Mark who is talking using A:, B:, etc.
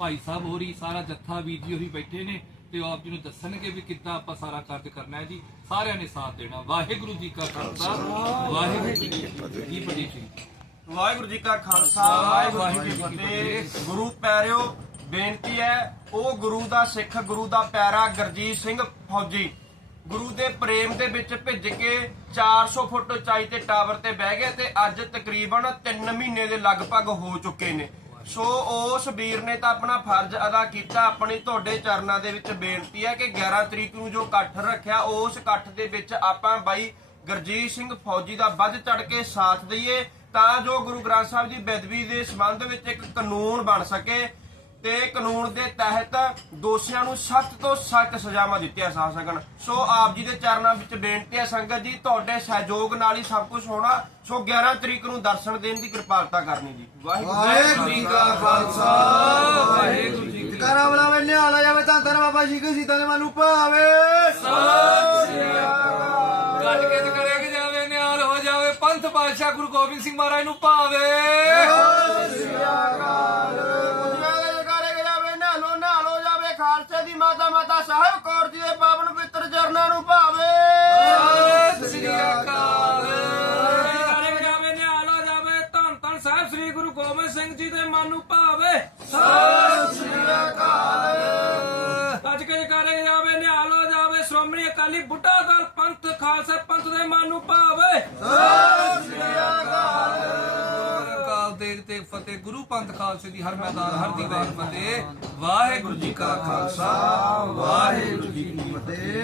A: ਭਾਈ ਸਾਹਿਬ ਹੋਰੀ ਸਾਰਾ ਜੱਥਾ ਵੀਰ ਜੀ ਹੋਰੀ ਬੈਠੇ ਨੇ ਤੇ ਆਪ ਜੀ ਨੂੰ ਦੱਸਣਗੇ ਵੀ ਕਿੱਦਾਂ ਆਪਾਂ ਸਾਰਾ ਕਾਰਜ ਕਰਨਾ ਹੈ ਜੀ। ਸਾਰਿਆਂ ਨੇ ਸਾਥ ਦੇਣਾ। ਵਾਹਿਗੁਰੂ ਜੀ ਕਾ ਖਾਲਸਾ। ਵਾਹਿਗੁਰੂ ਜੀ ਕੀ ਫਤਿਹ। ਜੀ ਬੜੀ ਜੀ।
B: ਵਾਹਿਗੁਰੂ ਜੀ ਕਾ ਖਾਲਸਾ ਵਾਹਿਗੁਰੂ ਜੀ ਕੀ ਫਤਿਹ। ਗੁਰੂ ਪਿਆਰਿਓ ਬੇਨਤੀ ਹੈ ਉਹ ਗੁਰੂ ਦਾ ਸਿੱਖ ਗੁਰੂ ਦਾ ਪਿਆਰਾ ਗਰਜੀਤ ਸਿੰਘ ਫੌਜੀ ਗੁਰੂ ਦੇ ਪ੍ਰੇਮ ਦੇ ਵਿੱਚ ਭਿੱਜ ਕੇ 400 ਫੁੱਟ ਉਚਾਈ ਤੇ ਟਾਵਰ ਤੇ ਬਹਿ ਗਏ ਤੇ ਅੱਜ ਤਕਰੀਬਨ 3 ਮਹੀਨੇ ਦੇ ਲਗਭਗ ਹੋ ਚੁੱਕੇ ਨੇ। ਸੋ ਉਸ ਵੀਰ ਨੇ ਤਾਂ ਆਪਣਾ ਫਰਜ਼ ਅਦਾ ਕੀਤਾ, ਆਪਣੀ ਤੁਹਾਡੇ ਚਰਨਾਂ ਦੇ ਵਿੱਚ ਬੇਨਤੀ ਹੈ ਕਿ 11 ਤਰੀਕ ਨੂੰ ਜੋ ਇਕੱਠ ਰੱਖਿਆ, ਉਸ ਇਕੱਠ ਦੇ ਵਿੱਚ ਆਪਾਂ ਬਾਈ ਗਰਜੀਤ ਸਿੰਘ ਫੌਜੀ ਦਾ ਵੱਧ ਚੜ ਕੇ ਸਾਥ ਦਈਏ, ਤਾਂ ਜੋ ਗੁਰੂ ਗ੍ਰੰਥ ਸਾਹਿਬ ਦੀ ਬੇਦਬੀ ਦੇ ਸੰਬੰਧ ਵਿੱਚ ਇੱਕ ਕਾਨੂੰਨ ਬਣ ਸਕੇ। ਤੇ ਕਾਨੂੰਨ ਦੇ ਤਹਿਤ ਦੋਸ਼ੀਆਂ ਨੂੰ ਸਖਤ ਤੋਂ ਸਖਤ ਸਜ਼ਾਵਾਂ ਦਿੱਤੀਆਂ ਜਾ ਸਕਣ। ਸੋ ਆਪ ਜੀ ਦੇ ਚਰਨਾਂ ਵਿੱਚ ਬੇਨਤੀ ਹੈ ਸੰਗਤ ਜੀ ਤੁਹਾਡੇ ਸਹਿਯੋਗ ਨਾਲ ਹੀ ਸਭ ਕੁਝ ਹੋਣਾ। ਸੋ 11 ਤਰੀਕ ਨੂੰ ਦਰਸ਼ਨ ਦੇਣ ਦੀ ਕਿਰਪਾਲਤਾ ਕਰਨੀ ਜੀ। ਵਾਹਿਗੁਰੂ ਜੀ ਕਾ ਖਾਲਸਾ।
A: ਵਾਹਿਗੁਰੂ ਜੀ ਕੀ
C: ਕਰਾ ਬਲਾਵੇ ਨਿਹਾਲਾ ਜਾਵੇ ਤਾਂ ਧੰਨ ਬਾਬਾ ਜੀ ਕੇ ਸੀਤਾ ਨੇ ਮਨੂੰ ਭਾਵੇ।
A: ਗੱਜ ਕੇ ਤੇ ਕਰੇਗੇ ਜਾਵੇ ਨਿਹਾਲ ਹੋ ਜਾਵੇ ਪੰਥ ਪਾਤਸ਼ਾਹ ਗੁਰੂ ਗੋਬਿੰਦ ਸਿੰਘ ਮਹਾਰਾਜ ਨੂੰ ਭਾਵੇ।
B: ਜਕਾਰੇ ਖਾਲਸੇ ਦੀ ਮਾਤਾ ਮਾਤਾ ਸਾਹਿਬ ਕੌਰ ਜੀ ਦੇ ਪਾਵਨ ਪਵਿੱਤਰ ਚਰਨਾਂ ਨੂੰ ਭਾਵੇ।
A: ਸ੍ਰੀ ਅਕਾਲ।
D: ਕਰੇ ਜਾਵੇ ਨਿਹਾਲ ਹੋ ਜਾਵੇ ਧੰਨ ਧੰਨ ਸਾਹਿਬ ਸ੍ਰੀ ਗੁਰੂ ਗੋਬਿੰਦ ਸਿੰਘ ਜੀ ਦੇ ਮਨ ਨੂੰ ਭਾਵੇ। ਸ੍ਰੀ ਅਕਾਲ। ਅੱਜ ਕੇ ਕਰੇ ਜਾਵੇ ਨਿਹਾਲ ਹੋ ਜਾਵੇ ਸ਼੍ਰੋਮਣੀ ਅਕਾਲੀ ਬੁੱਢਾ ਦਲ ਪੰਥ ਖਾਲਸਾ ਪੰਥ ਦੇ ਮਨ ਨੂੰ
A: ਤੇਗ ਤੇ ਫਤਿਹ, ਗੁਰੂ ਪੰਥ ਖਾਲਸੇ ਦੀ ਹਰ ਮੈਦਾਨ, ਹਰ ਦੀਵਾਰ ਫਤਿਹ। ਵਾਹਿਗੁਰੂ ਜੀ ਕਾ ਖਾਲਸਾ, ਵਾਹਿਗੁਰੂ ਜੀ ਕੀ ਫਤਿਹ।